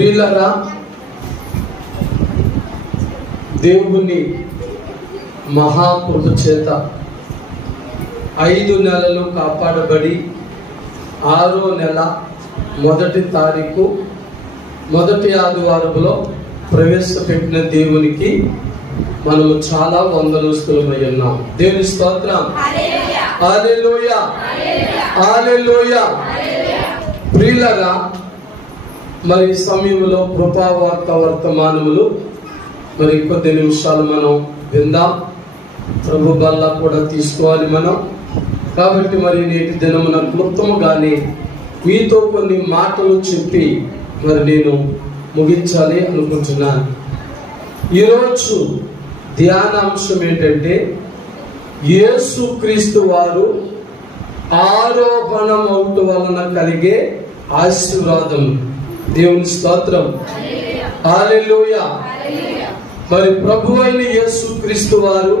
ప్రియులారా, దేవుని మహాకృప చేత 5 నెలలు కాపాడబడి 6వ నెల మొదటి తారీఖు మొదటి ఆదివారంలో ప్రవేశపెట్టిన దేవునికి మనము చాలా వందనస్తులమై ఉన్నాం. దేవుని స్తోత్రం. హల్లెలూయా, హల్లెలూయా. ప్రియులారా, మరి సమయంలో కృపావార్త వర్తమానములు మరి కొద్ది నిమిషాలు మనం విందాం. ప్రభు బల్ల కూడా తీసుకోవాలి మనం. కాబట్టి మరి నేటి దినమున క్లుప్తముగానే మీతో కొన్ని మాటలు చెప్పి మరి నేను ముగించాలి అనుకుంటున్నాను. ఈరోజు ధ్యానాంశం ఏంటంటే, యేసుక్రీస్తు వారు ఆరోహణమవుట వలన కలిగే ఆశీర్వాదం. దేవుని స్తోత్రం. హల్లెలూయా. మరి ప్రభువైన యేసుక్రీస్తు వారు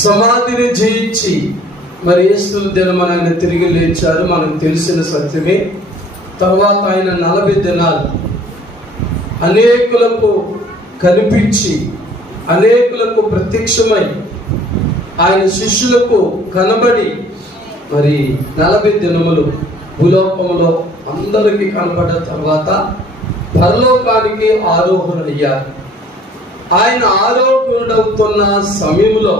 సమాధిని జయించి మరి యేసు దినమున ఆయన తిరిగి లేచారు, మనకు తెలిసిన సత్యమే. తర్వాత ఆయన 40 దినాలు అనేకులకు కనిపించి అనేకులకు ప్రత్యక్షమై ఆయన శిష్యులకు కనబడి మరి 40 దినములు భూలోకములో అందరికీ కనబడ్డ తర్వాత పరలోకానికి ఆరోహణయ్యారు. ఆయన ఆరోహణుడవుతున్న సమయంలో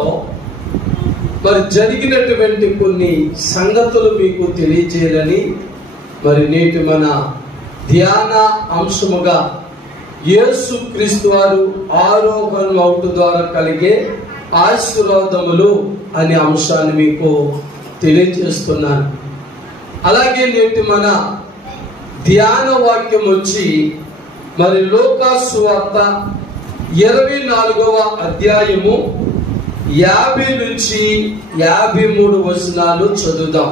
మరి జరిగినటువంటి కొన్ని సంగతులు మీకు తెలియజేయాలని మరి నేటి మన ధ్యాన అంశముగా యేసుక్రీస్తు వారు ఆరోహణం అవుట ద్వారా కలిగే ఆశీర్వాదములు అనే అంశాన్ని మీకు తెలియజేస్తున్నాను. అలాగే నేటి మన ధ్యాన వాక్యం వచ్చి మరి లూకా సువార్త 24వ అధ్యాయము 50 నుంచి 53 వచనాలు చదువుదాం.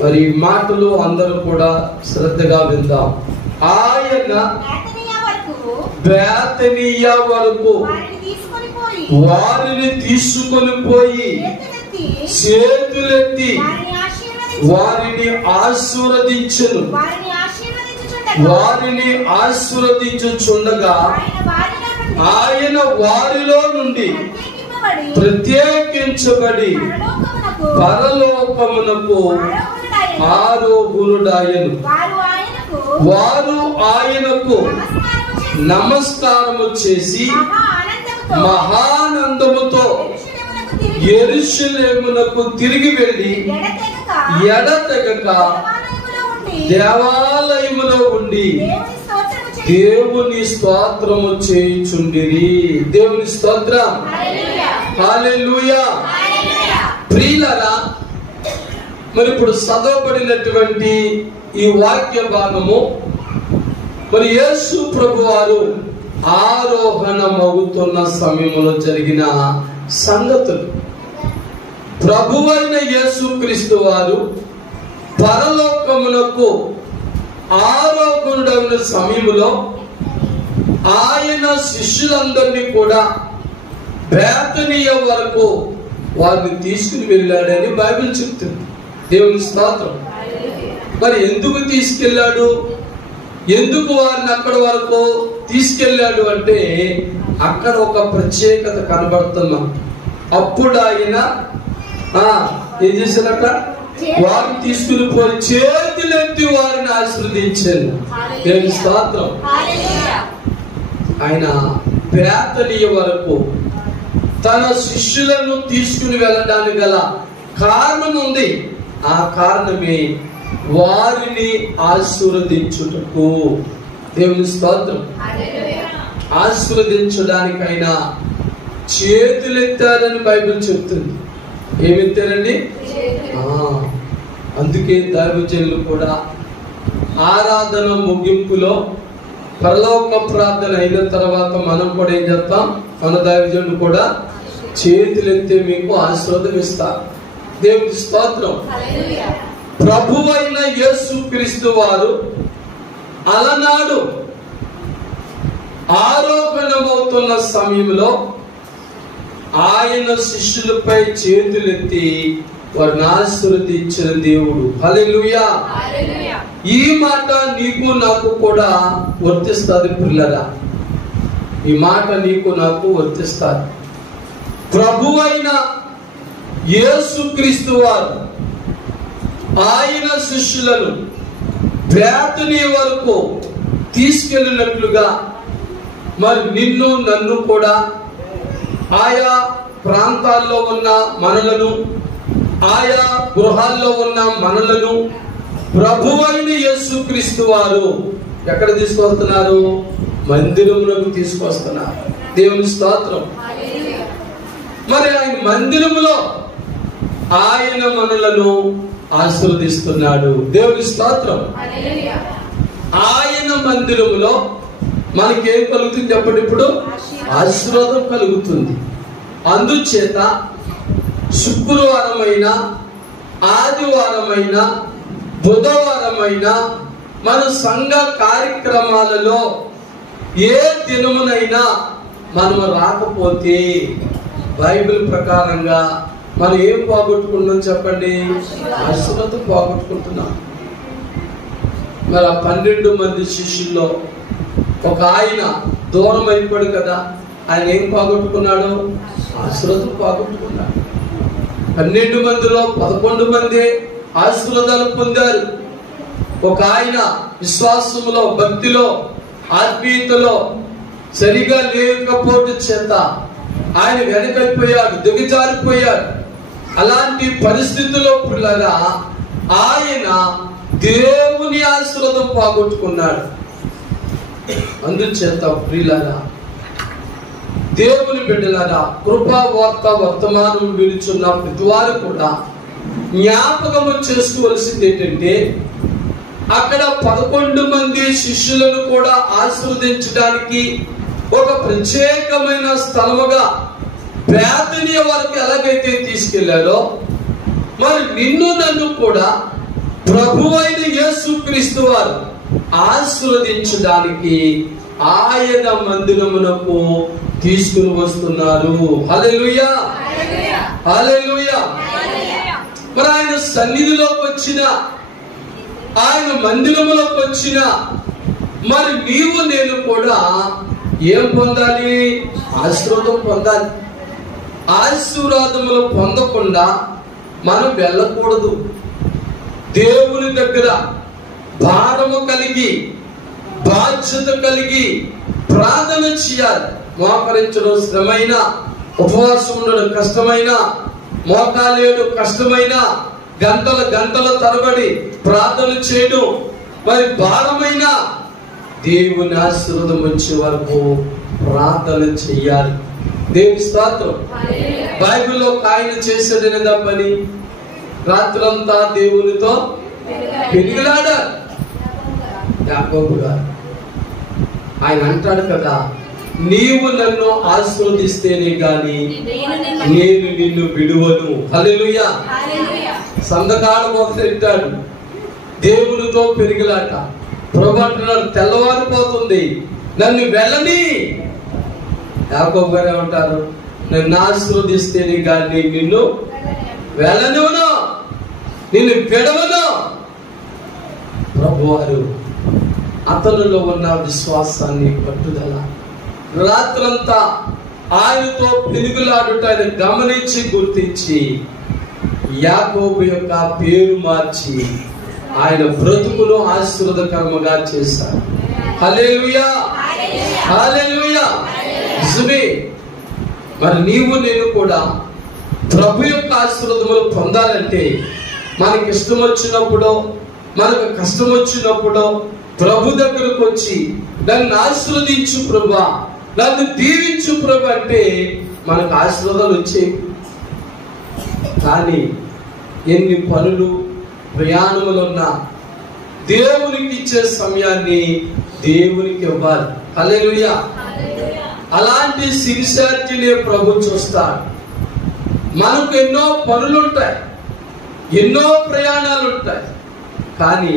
మరి మాటలు అందరూ కూడా శ్రద్ధగా విందాం. ఆయన బేతనియా వరకు వారిని తీసుకొని పోయి చేతులెత్తి వారిని ఆశీర్వదించును. వారిని ఆశీర్వదించుచుండగా ఆయన వారిలో నుండి ప్రత్యేకించబడి పరలోకమునకు ఆరోహణుడాయను. వారు ఆయనకు నమస్కారము చేసి మహానందముతో యెరూషలేమునకు తిరిగి వెళ్ళి ఎడతెగక దేవాలయములో ఉండి దేవుని స్తోత్రము చేయుచుండిరి. దేవుని స్తోత్రం. హల్లెలూయా. ప్రియులారా, మరి ఇప్పుడు చదవబడినటువంటి ఈ వాక్య భాగము మరి యేసు ప్రభువారు ఆరోహణమవుతున్న సమయంలో జరిగిన సంగతులు. ప్రభువైన యేసుక్రీస్తు వారు పరలోకమునకు ఆరోహణుడైన సమయంలో ఆయన శిష్యులందరినీ కూడా బేతనియా వరకు వారిని తీసుకుని వెళ్ళాడని బైబిల్ చెప్తుంది. దేవుని స్తోత్రం. మరి ఎందుకు తీసుకెళ్ళాడు, ఎందుకు వారిని అక్కడ వరకు తీసుకెళ్ళాడు అంటే అక్కడ ఒక ప్రత్యేకత కనబడుతుంది. అప్పుడు ఆయన ఏం చేశారట, వారిని తీసుకుని పోయి చేతులెత్తి వారిని ఆశీర్వదించారు. దేవుని స్తోత్రం. ఆయన బేతనియా వరకు తన శిష్యులను తీసుకుని వెళ్ళడానికి గల కారణం ఉంది. ఆ కారణమే వారిని ఆశీర్వదించుటకు. దేవుని స్తోత్రం. ఆశీర్వదించడానికైనా చేతులెత్తారని బైబిల్ చెప్తుంది. ఏమెత్తారండి? అందుకే దైవజనులు కూడా ఆరాధన ముగింపులో పరలోక ప్రార్థన అయిన తర్వాత మనం కూడా ఏం చేస్తాం, మన దైవజనులు కూడా చేతులెత్తే మీకు ఆశీర్వాదం ఇస్తారు. దేవుని స్తోత్రం. ప్రభువైన యేసుక్రీస్తు వారు అలనాడు ఆరోహణమవుతున్న సమయంలో ఆయన శిష్యులపై చేతులెత్తి వారిని ఆశీర్వదించిన దేవుడు. హల్లెలూయా. ఈ మాట నీకు నాకు కూడా వర్తిస్తుంది పిల్లరా. ఈ మాట నీకు నాకు వర్తిస్తుంది. ప్రభువైన యేసుక్రీస్తు వారు ఆయన శిష్యులను బేతనీ వరకు తీసుకెళ్ళినట్లుగా మరి నిన్ను నన్ను కూడా ఆయా ప్రాంతాల్లో ఉన్న మనలను, ఆయా గృహాల్లో ఉన్న మనలను ప్రభువైన యేసుక్రీస్తు వారు ఎక్కడ తీసుకొస్తున్నారు? మందిరములకు తీసుకొస్తున్నారు. దేవుని స్తోత్రం. మరి ఆయన మందిరములో ఆయన మనలను ఆశీర్వదిస్తున్నాడు. దేవుని స్తోత్రం. ఆయన మందిరములో మనకేం కలుగుతుంది చెప్పండి? ఇప్పుడు ఆశీర్వాదం కలుగుతుంది. అందుచేత శుక్రవారమైన, ఆదివారమైన, బుధవారమైన మన సంఘ కార్యక్రమాలలో ఏ దినమునైనా మనం రాకపోతే బైబిల్ ప్రకారంగా మనం ఏం పోగొట్టుకున్నాం చెప్పండి? ఆశీర్వాదం పోగొట్టుకుంటున్నాం. మరి ఆ 12 మంది శిష్యుల్లో ఒక ఆయన దూరం అయిపోయాడు కదా. ఆయన ఏం పోగొట్టుకున్నాడు? ఆశీర్వాదం పోగొట్టుకున్నాడు. 12 మందిలో 11 మంది ఆశీర్వాదాలు పొందారు. ఒక ఆయన విశ్వాసములో, భక్తిలో, ఆత్మీయతలో సరిగా లేకపోవడం చేత ఆయన వెనకైపోయాడు, దిగజారిపోయాడు. అలాంటి పరిస్థితుల్లో పిల్లగా ఆయన దేవుని ఆశీర్వాదం పోగొట్టుకున్నాడు. అందుచేత ప్రియులారా, దేవుని బిడ్డలారా, కృపా వార్త వర్తమానం విలుచున్న ప్రతి వారు కూడా జ్ఞాపకము చేసుకోవలసింది ఏంటంటే, అక్కడ 11 మంది శిష్యులను కూడా ఆశీర్వదించడానికి ఒక ప్రత్యేకమైన స్థలముగా బేతనీ వరకు ఎలాగైతే తీసుకెళ్లారో, మరి నిన్ను నన్ను కూడా ప్రభువైన యేసుక్రీస్తు వారు ఆశీర్వదించడానికి ఆయన మందిరమునకు తీసుకుని వస్తున్నారు. హల్లెలూయా, హల్లెలూయా. మరి ఆయన సన్నిధిలోకి వచ్చిన, ఆయన మందిరములోకి వచ్చిన మరి నీవు నేను కూడా ఏం పొందాలి? ఆశీర్వాదం పొందాలి. ఆశీర్వాదములు పొందకుండా మనం వెళ్ళకూడదు. దేవుని దగ్గర భారము కలిగి, బాధ్యత కలిగి ప్రార్థన చేయాలి. మోకరించడం శ్రమైన, ఉపవాసం ఉండడం కష్టమైన, మోకాలేయడం కష్టమైన, గంటల తరబడి ప్రార్థన చేయడం మరి భారమైన, దేవుని ఆశీర్వాదం వచ్చే వరకు ప్రార్థన చెయ్యాలి. దేవుని స్తోత్రం. బైబిల్లో ఆయన చేసేదనేదా పని? రాత్రంతా దేవునితో పెరిగిలాడారు. యాకోబు గారు ఆయన అంటాడు కదా, నీవు నన్ను ఆశీర్వదిస్తేనే గాని నేను నిన్ను విడువను. హల్లెలూయా. సందకాడ మొదలెట్టాడు, దేవునితో పెరిగిలాట. ప్రభు అంటున్నాడు, తెల్లవారిపోతుంది, నన్ను వెళ్ళని. యాకోబు గారు ఏమంటారు? నన్ను ఆశీర్వదిస్తేనే గాని నిన్ను వెళ్ళనును, నిన్ను విడవను. ప్రభువారు అతనిలో ఉన్న విశ్వాసాన్ని, పట్టుదల, రాత్రంతా ఆయనతో పెనుగులాడుటని గమనించి గుర్తించి యాకోబు యొక్క పేరు మార్చి ఆయన బ్రతుకును ఆశీర్వాదకరముగా చేశారు. హల్లెలూయా, హల్లెలూయా. నిజమే. మరి నీవు నేను కూడా ప్రభు యొక్క ఆశీర్వాదములు పొందాలంటే మనకి ఇష్టం వచ్చినప్పుడు, మనకు కష్టం వచ్చినప్పుడు ప్రభు దగ్గరకు వచ్చి నన్ను ఆశీర్వదించు ప్రభా, నన్ను దీవించు ప్రభు అంటే మనకు ఆశీర్వాదాలు వచ్చేవి. కానీ ఎన్ని పనులు, ప్రయాణములున్నా దేవునికి ఇచ్చే సమయాన్ని దేవునికి ఇవ్వాలి. హల్లెలూయా. అలాంటి సిన్సియారిటీనే ప్రభు చూస్తాడు. మనకు ఎన్నో పనులుంటాయి, ఎన్నో ప్రయాణాలు ఉంటాయి. కానీ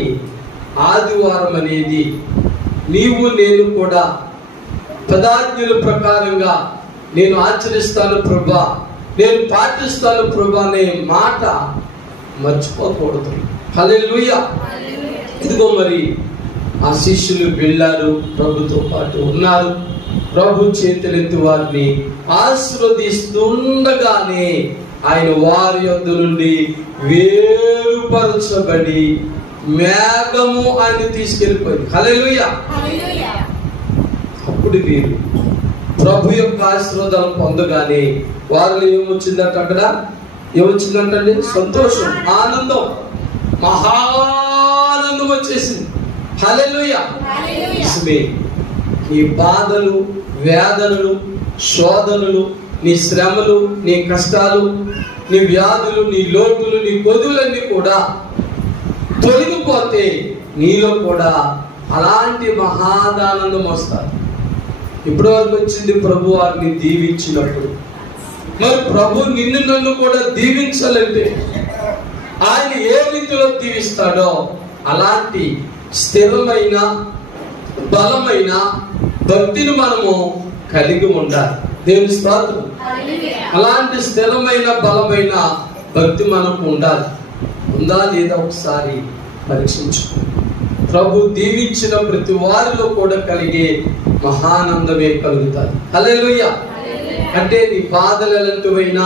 ఆదివారం అనేది నీవు నేను కూడా పదాజ్ఞల ప్రకారంగా నేను ఆచరిస్తాను ప్రభా, నేను పాటిస్తాను ప్రభు అనే మాట మర్చిపోకూడదు. హల్లెలూయా. ఇదిగో మరి ఆ శిష్యులు వెళ్ళారు, ప్రభుతో పాటు ఉన్నారు. ప్రభు చేతులెత్తి వారిని ఆశీర్వదిస్తుండగానే ఆయన వారి యొద్ద నుండి వేరుపరచబడి మేఘము ఆయన తీసుకెళ్ళిపోయింది. హల్లెలూయా. అప్పుడు వీరు ప్రభు యొక్క ఆశీర్వాదాలు పొందగానే వారిలో ఏమొచ్చిందట? అక్కడ ఏమొచ్చిందంటే సంతోషం, ఆనందం, మహానందం వచ్చేసింది. హల్లెలూయా. నీ బాధలు, వేదనలు, శోధనలు, నీ శ్రమలు, నీ కష్టాలు, నీ వ్యాధులు, నీ లోటులు, నీ కొదువులన్నీ కూడా తొలగిపోతే నీలో కూడా అలాంటి మహాదానందం వస్తారు. ఇప్పటి వరకు వచ్చింది ప్రభు వారిని దీవించినప్పుడు. మరి ప్రభు నిన్ను నన్ను కూడా దీవించాలంటే ఆయన ఏ రీతిలో దీవిస్తాడో అలాంటి స్థిరమైన బలమైన భక్తిని మనము కలిగి ఉండాలి. దేవుని స్తోత్రం. అలాంటి స్థిరమైన బలమైన భక్తి మనకు ఉండాలి. ఉందా లేదా ఒకసారి పరీక్షించుకో. ప్రభు దీవించిన ప్రతి వారిలో కూడా కలిగే మహానందమే కలుగుతుంది. హల్లెలూయా. అంటే నీ బాధలు ఎలాంటివైనా,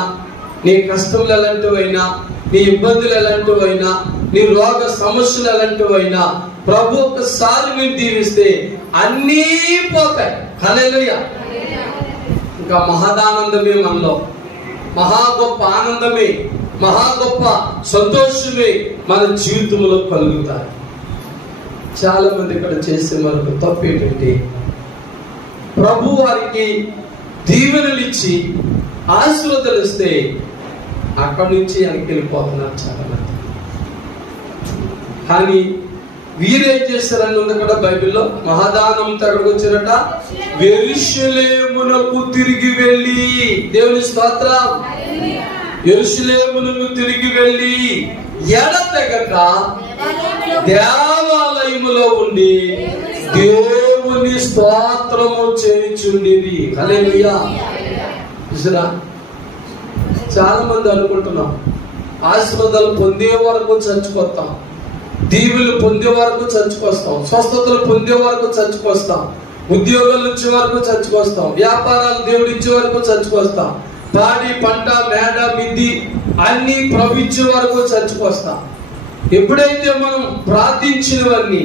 నీ కష్టములు ఎలాంటివైనా, నీ ఇబ్బందులు ఎలాంటివైనా, నీ రోగ సమస్యలు ఎలాంటివైనా ప్రభు ఒక్కసారి మీరు దీవిస్తే అన్నీ పోతాయి. హల్లెలూయా. ఇంకా మహదానందమే మనలో, మహా గొప్ప ఆనందమే, మహా గొప్ప సంతోషమే మన జీవితంలో కలుగుతాయి. చాలా మంది ఇక్కడ చేసే మనకు తప్పు ఏంటంటే ప్రభు వారికి దీవెనలు ఇచ్చి ఆశీర్వాదాలు ఇస్తే అక్కడి నుంచి వెనక్కి వెళ్ళిపోతున్నారు చాలా మంది. కానీ వీరేం చేస్తారని ఉంది కదా బైబిల్లో. మహాదానంతో ఎక్కడికి వచ్చారట? యెరూషలేమునకు తిరిగి వెళ్ళి, దేవుని స్తోత్రం, యెరూషలేమునకు తిరిగి వెళ్ళి ఎడతెగక దేవాలయములో ఉండి దేవుని స్తోత్రము చేయుచుండిరి. హల్లెలూయా. చూసారా, చాలా మంది అనుకుంటున్నాం ఆశీర్వాదాలు పొందే వరకు చచ్చిపోతాం, దీవులు పొందే వరకు చచ్చిపోస్తాం, స్వస్థతలు పొందే వరకు చచ్చిపోస్తాం, ఉద్యోగాలు ఇచ్చే వరకు చచ్చిపోస్తాం, వ్యాపారాలు దేవుడు ఇచ్చే వరకు చచ్చిపోస్తాం, పాడి పంట మేడ మిద్ది అన్ని ప్రభు ఇచ్చే వరకు చచ్చిపోస్తాం. ఎప్పుడైతే మనం ప్రార్థించినవన్నీ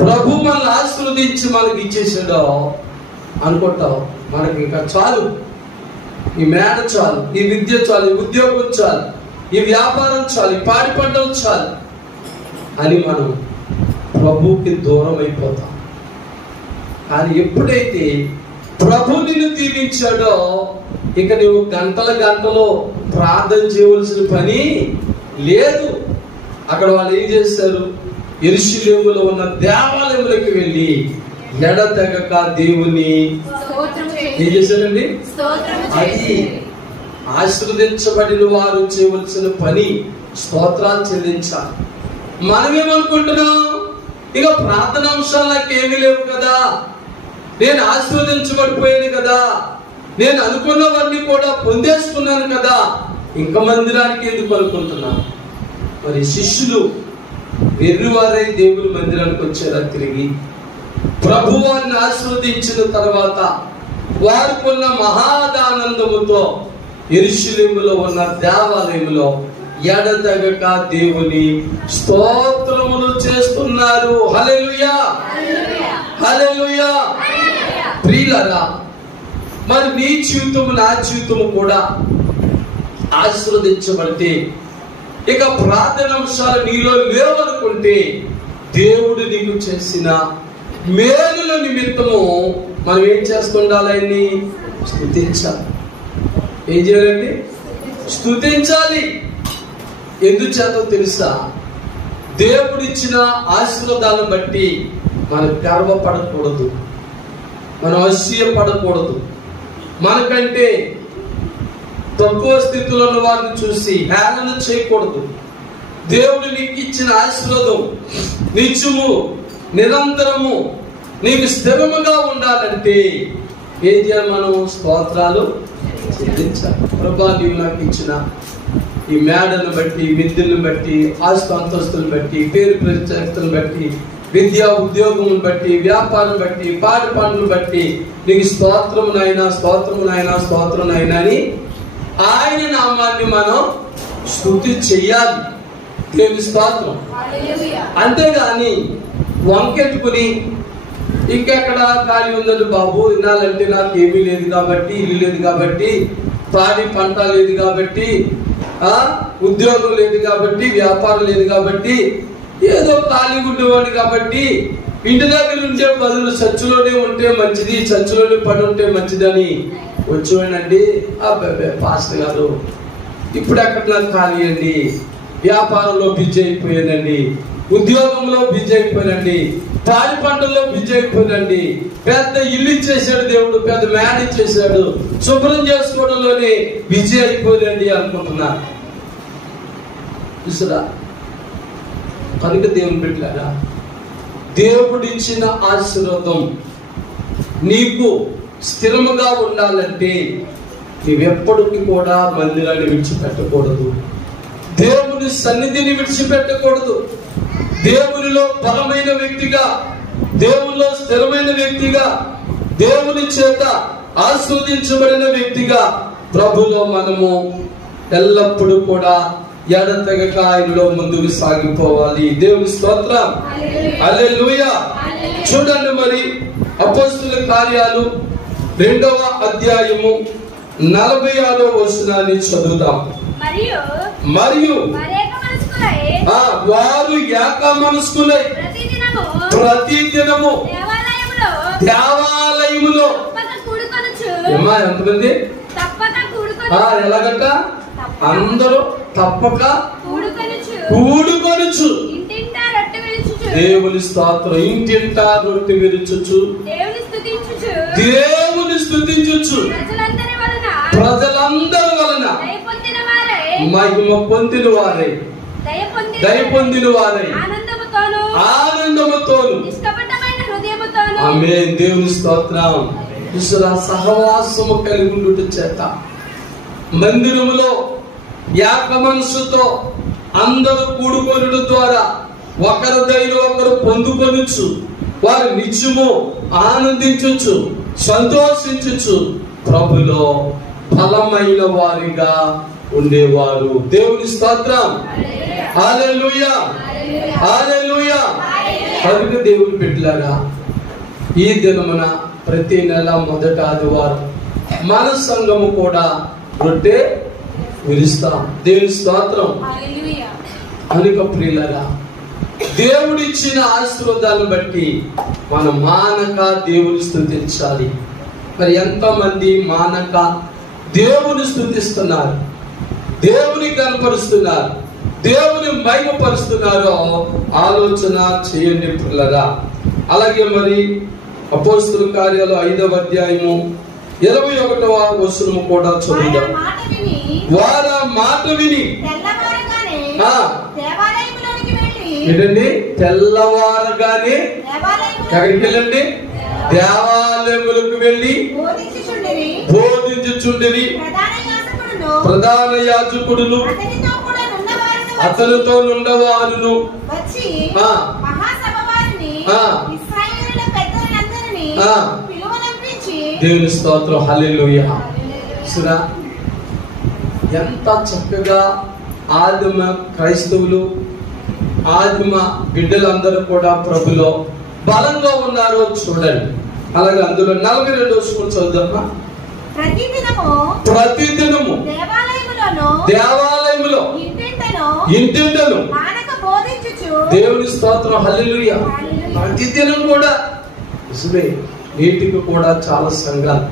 ప్రభు మనల్ని ఆశీర్వదించి మనకి ఇచ్చేసాడో అనుకుంటాం, మనకి ఇంకా చాలు, ఈ మేడ చాలు, ఈ విద్య చాలు, ఈ ఉద్యోగం చాలు, ఈ వ్యాపారం చాలు, ఈ పాడి పంటలు చాలు అని మనం ప్రభుకి దూరం అయిపోతాం. కానీ ఎప్పుడైతే ప్రభు నిన్ను దీవించాడో ఇక నువ్వు గంటల గంటలో ప్రార్థన చేయవలసిన పని లేదు. అక్కడ వాళ్ళు ఏం చేస్తారు? యెరూషలేములో ఉన్న దేవాలయంలోకి వెళ్ళి ఎడతెగక దేవుని ఏం చేశారండి? అది ఆశీర్వదించబడిన వారు చేయవలసిన పని స్తోత్రాలు చెల్లించాలి. మనమేమనుకుంటున్నాం? ఇక ప్రార్థన అంశాలు నాకు ఏమీ లేవు కదా, నేను ఆశీర్వదించబడిపోయాను కదా, నేను అనుకున్నవన్నీ కూడా పొందేసుకున్నాను కదా, ఇంకా మందిరానికి ఎందుకు అనుకుంటున్నాను? మరి శిష్యులు వెర్రివారై దేవుని మందిరానికి వచ్చారా? తిరిగి ప్రభు వారిని ఆశీర్వదించిన తర్వాత వారికున్న మహాదానందముతో యెరూషలేములో ఉన్న దేవాలయములో ఎడతెగక దేవుని స్తోత్రములు చేస్తున్నారు. హల్లెలూయా, హల్లెలూయా. ప్రియులారా, మరి నీ జీవితము నా జీవితము కూడా ఆశీర్వదించబడితే ఇక ప్రార్థన అంశాలు నీలో లేవనుకుంటే దేవుడు నీకు చేసిన మేలుల నిమిత్తము మనం ఏం చేస్తుండాలి? ఆయన్ని స్తుతించాలి. ఏం చేయాలండి? స్తుతించాలి. ఎందుచేతో తెలుసా? దేవుడిచ్చిన ఆశీర్వాదాలను బట్టి మనం గర్వపడకూడదు, మనం అసూయపడకూడదు, మనకంటే తక్కువ స్థితిలో ఉన్న వారిని చూసి హేళన చేయకూడదు. దేవుడు నీకు ఇచ్చిన ఆశీర్వాదం నిత్యము నిరంతరము నీకు స్థిరముగా ఉండాలంటే ఏం చేయాలి? మనం స్తోత్రాలు చెల్లించాలి. ప్రభా, నీవు నాకు ఇచ్చిన ఈ మేడను బట్టి, విద్యను బట్టి, ఆస్తి అంతస్తులను బట్టి, పేరు ప్రత్యేకతను బట్టి, విద్యా ఉద్యోగం బట్టి, వ్యాపారం బట్టి, పాడి పనులు బట్టి నీకు స్తోత్రము నాయనా, స్తోత్రము నాయనా, స్తోత్రం నాయనా అని ఆయన నామాన్ని మనం స్తుతి చెయ్యాలి. దేవుని స్తోత్రం. అంతేగాని వంకెట్టుకుని ఇంకెక్కడ ఖాళీ ఉందండి బాబు, వినాలంటే నాకు ఏమీ లేదు కాబట్టి, ఇల్లు లేదు కాబట్టి, పాడి పంట లేదు కాబట్టి, ఉద్యోగం లేదు కాబట్టి, వ్యాపారం లేదు కాబట్టి, ఏదో ఖాళీ ఉండేవాడు కాబట్టి ఇంటి దగ్గర ఉంటే బదులు చర్చిలోనే ఉంటే మంచిది, చర్చిలోనే పడి ఉంటే మంచిదని వచ్చేవాడండి. అబ్బాయి పాస్టర్ గారు ఇప్పుడు ఎక్కడ నాకు ఖాళీ అండి, వ్యాపారంలో బిజీ అయిపోయానండి, ఉద్యోగంలో బిజీ అయిపోయానండి, పాడి పంటల్లో బిజీ అయిపోయానండి, పెద్ద ఇల్లు ఇచ్చేసాడు దేవుడు, పెద్ద మేడ ఇచ్చేసాడు, శుభ్రం చేసుకోవడంలోనే బిజీ అయిపోయానండి అనుకుంటున్నారు. చూసారా? కనుక దేవుని బిడ్డలారా, దేవుడిచ్చిన ఆశీర్వాదం నీకు స్థిరముగా ఉండాలంటే నీవెప్పటికీ కూడా మందిరాన్ని విడిచిపెట్టకూడదు, దేవుని సన్నిధిని విడిచిపెట్టకూడదు. దేవునిలో బలమైన వ్యక్తిగా, దేవునిలో స్థిరమైన వ్యక్తిగా, దేవుని చేత ఆస్వాదించబడిన వ్యక్తిగా ప్రభులో మనము ఎల్లప్పుడూ కూడా ఎడతెగక ఆయనలో ముందుకు సాగిపోవాలి. దేవుని స్తోత్రం. హల్లెలూయా. చూడండి, మరి అపోస్తలుల కార్యాలు 2వ అధ్యాయము 46వ వచనాన్ని చదువుదాం. మరియు వారు ఏక మనస్కులై ప్రతి దినము దేవాలయములో ఎంతమంది ఎలాగంట అందరూ తప్పక కూడుకొనుచు దేవుని స్తోత్రం. ఇంటింటా రొట్టె విరుచుచు దేవుని స్తుతించుచు ప్రజలందరి వలన మహిమ పొందిన వారై, దయ పొందిన వారై, ఆనందముతోను ఆమేన్. దేవుని స్తోత్రం. సహవాసము కలిగి ఉండుట చేత మందిరములో ఏక మనసుతో అందరూ కూడుకొనుట ద్వారా ఒకరి దయను ఒకరు పొందుకొనుచు వారు నిత్యము ఆనందించుచు సంతోషించుచు ప్రభులో బలమైన వారిగా ఉండేవారు. దేవుని స్తోత్రం. హల్లెలూయా, హల్లెలూయా. కనుక దేవుని బిడ్డలారా, ఈ దినమున ప్రతి నెల మొదటి ఆదివారం మన సంఘము కూడా రొట్టె విరుస్తాం. దేవుని స్తోత్రం. కనుక ప్రియులారా, దేవుడిచ్చిన ఆశీర్వాదాలను బట్టి మనం మానక దేవుని స్తుతించాలి. మరి ఎంతమంది మానక దేవుని స్తుతిస్తున్నారు, దేవుని కనపరుస్తున్నారు, దేవుని మహిమపరుస్తున్నారో ఆలోచన చేయండి ప్రియులారా. అలాగే మరి అపోస్తలుల కార్యాలు 5వ అధ్యాయము 21వ వచనము కూడా చదువుదాం. వారు ఆ మాట విని ఏంటండి తెల్లవారగానే ఎక్కడికి వెళ్ళండి, దేవాలయములకు వెళ్ళి బోధించుచుండిరి. ప్రధాన యాజకుడును అతనితో నుండవారును దేవుని స్తోత్రం. హల్లెలూయా. సురా ఎంత చక్కగా ఆదిమ క్రైస్తవులు, ఆదిమ బిడ్డలందరూ కూడా ప్రభులో బలంగా ఉన్నారో చూడండి. అలాగే అందులో 42వ వచనం చదువుదామా. ప్రతిదినము దేవాలయములో ఇంటింటను దేవుని స్తోత్రం. హల్లెలూయా. ప్రతిదినం కూడా నీటికి కూడా చాలా సంఘాలు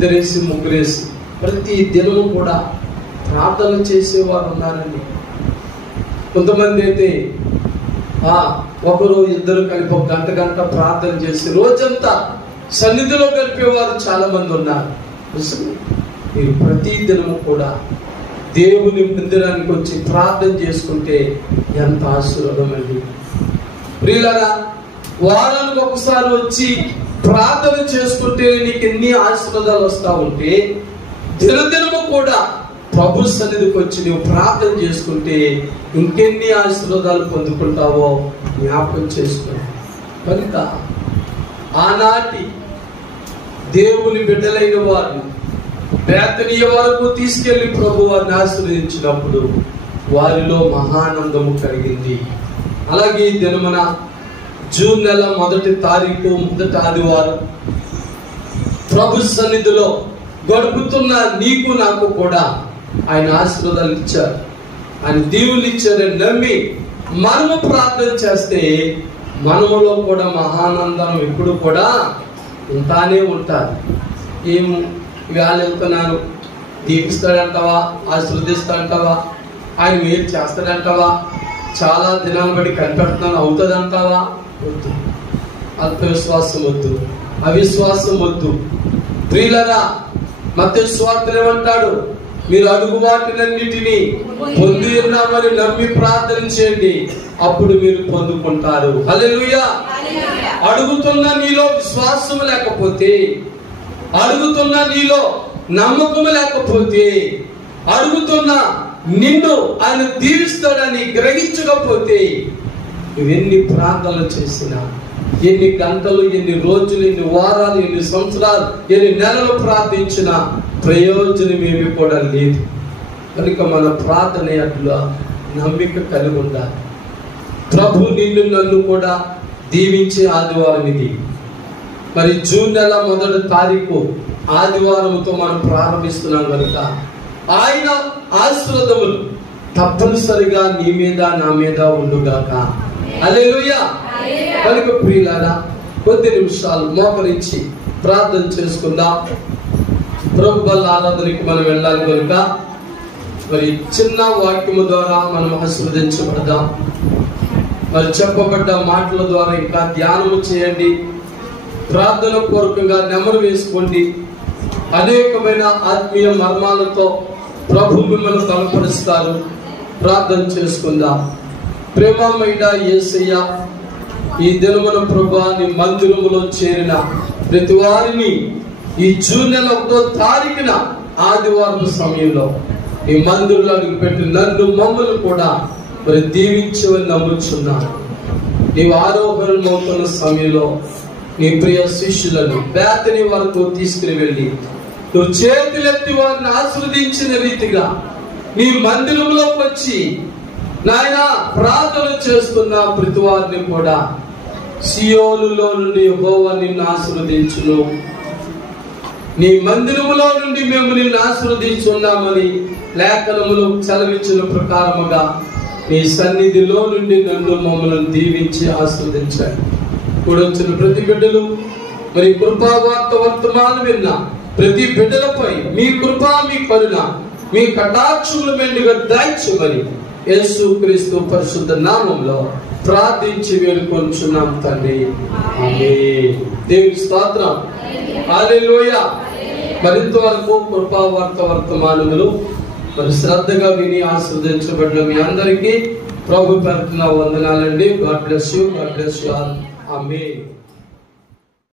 2 3 ప్రతి దినము కూడా ప్రార్థన చేసేవారు ఉన్నారండి. కొంతమంది అయితే ఒకరు ఇద్దరు కలిపి ఒక గంట ప్రార్థన చేసి రోజంతా సన్నిధిలో గడిపేవారు చాలా మంది ఉన్నారు. మీరు ప్రతి దినము కూడా దేవుని మందిరానికి వచ్చి ప్రార్థన చేసుకుంటే ఎంత ఆశీర్వాదం అండి. ప్రియులారా, వారానికి ఒకసారి వచ్చి ప్రార్థన చేసుకుంటే నీకు ఎన్ని ఆశీర్వాదాలు వస్తా ఉంటే దినదినము కూడా ప్రభు సన్నిధికి వచ్చి నువ్వు ప్రార్థన చేసుకుంటే ఇంకెన్ని ఆశీర్వాదాలు పొందుకుంటావో జ్ఞాపకం చేసుకో. కనుక ఆనాటి దేవుని బిడ్డలైన వారిని బేతనీయ వరకు తీసుకెళ్లి ప్రభు వారిని ఆశీర్వదించినప్పుడు వారిలో మహానందము కలిగింది. అలాగే ఈ దినమున జూన్ నెల 1వ తారీఖు మొదటి ఆదివారం ప్రభు సన్నిధిలో గడుపుతున్న నీకు నాకు కూడా ఆయన ఆశీర్వాదాలు ఇచ్చారు, ఆయన దీవులు ఇచ్చారని నమ్మి మనము ప్రార్థన చేస్తే మనములో కూడా మహానందం ఎప్పుడు కూడా ఉంటానే ఉంటారు. ఏం వేళ వెళ్తున్నాను, దీపిస్తాడంటావా, ఆశీర్వదిస్తాడంటావా, ఆయన ఏం చేస్తాడంటావా, చాలా దినాలు బట్టి కనిపెడుతున్నాను అవుతుందంటావా? వద్దు. అల్పవిశ్వాసం వద్దు, అవిశ్వాసం వద్దు. ప్రియులరా, మత్తయి సువార్తలో ఏమంటాడు? మీరు అడుగు వాటినన్నిటినీ పొంది ఉన్నామని నమ్మి ప్రార్థన చేయండి, అప్పుడు మీరు పొందుకుంటారు. హల్లెలూయా. అడుగుతున్న నీలో విశ్వాసం లేకపోతే, అడుగుతున్న నీలో నమ్మకం లేకపోతే, అడుగుతున్న నిన్ను ఆయన దీవిస్తాడని గ్రహించకపోతే, నువ్వెన్ని ప్రార్థనలు చేసినా, ఎన్ని గంటలు, ఎన్ని రోజులు, ఎన్ని వారాలు, ఎన్ని సంవత్సరాలు, ఎన్ని నెలలు ప్రార్థించినా ప్రయోజనం ఏమి కూడా లేదు. కనుక మన ప్రార్థన అట్లా నమ్మిక కలిగి ఉండాలి. ప్రభు నిన్ను నన్ను కూడా దీవించే ఆదివారం ఇది. మరి జూన్ నెల 1వ తారీఖు ఆదివారంతో మనం ప్రారంభిస్తున్నాం కనుక ఆయన ఆశీర్వాదములు తప్పనిసరిగా నీ మీద నా మీద ఉండుగాక. హల్లెలూయా. కనుక ప్రియులారా, కొద్ది నిమిషాలు మోకరించి ప్రార్థన చేసుకుందాం. ప్రభు బల్ల ఆరాధనకి మనం వెళ్ళాలి కనుక మరి చిన్న వాక్యము ద్వారా మనం ఆశీర్వదించబడదాం. మరి చెప్పబడ్డ మాటల ద్వారా ఇంకా ధ్యానము చేయండి, ప్రార్థన పూర్వకంగా నెమరు వేసుకోండి. అనేకమైన ఆత్మీయ మర్మాలతో ప్రభు మిమ్మల్ని బలపరుస్తారు. ప్రార్థన చేసుకుందాం. ప్రేమమైన యేసయ్య, ఈ దినమున ప్రభువా నీ మందిరములో చేరిన ప్రతి వారిని ఈ జూన్ నెల 1వ తారీఖున ఆదివారం సమయంలో ఈ మందిరంలో అడుగుపెట్టి నన్ను మమ్మల్ని కూడా మరి దీవించవని నమ్ముచున్నాను. నీవు ఆరోహణమవుతున్న సమయంలో నీ ప్రియ శిష్యులను బేతనీ వరకు తీసుకుని వెళ్ళి నువ్వు చేతులెత్తి వారిని ఆశీర్వదించిన రీతిగా నీ మందిరంలోకి వచ్చి నాయన ప్రార్థన చేస్తున్న ప్రతి వారిని కూడా సియోనులో నుండి యెహోవా నిన్ను ఆశీర్వదించును, నీ మందిరములో నుండి మేము నిన్ను ఆశీర్వదించున్నామని లేఖనములు చదివించిన ప్రకారముగా నీ సన్నిధిలో నుండి నన్ను మమ్మల్ని దీవించి ఆశీర్వదించాడు. కూడా వచ్చిన ప్రతి బిడ్డలు మరి కృపావార్త వర్తమానం విన్న ప్రతి బిడ్డలపై మీ కృప, మీ కరుణ, మీ కటాక్షములు మెండుగా దాయిచ్చమని యేసుక్రీస్తు పరిశుద్ధ నామంలో ప్రార్థించి వేడుకొంచున్నాం తండ్రి. ఆమేన్. దేవుని స్తోత్రం. హల్లెలూయా. మరింత వరకు కృపావార్త వర్తమానములు మరి శ్రద్ధగా విని ఆశీర్వదించబడిన మీ అందరికీ ప్రభు పేరున వందనాలండి. God bless you. God bless you all. Amen.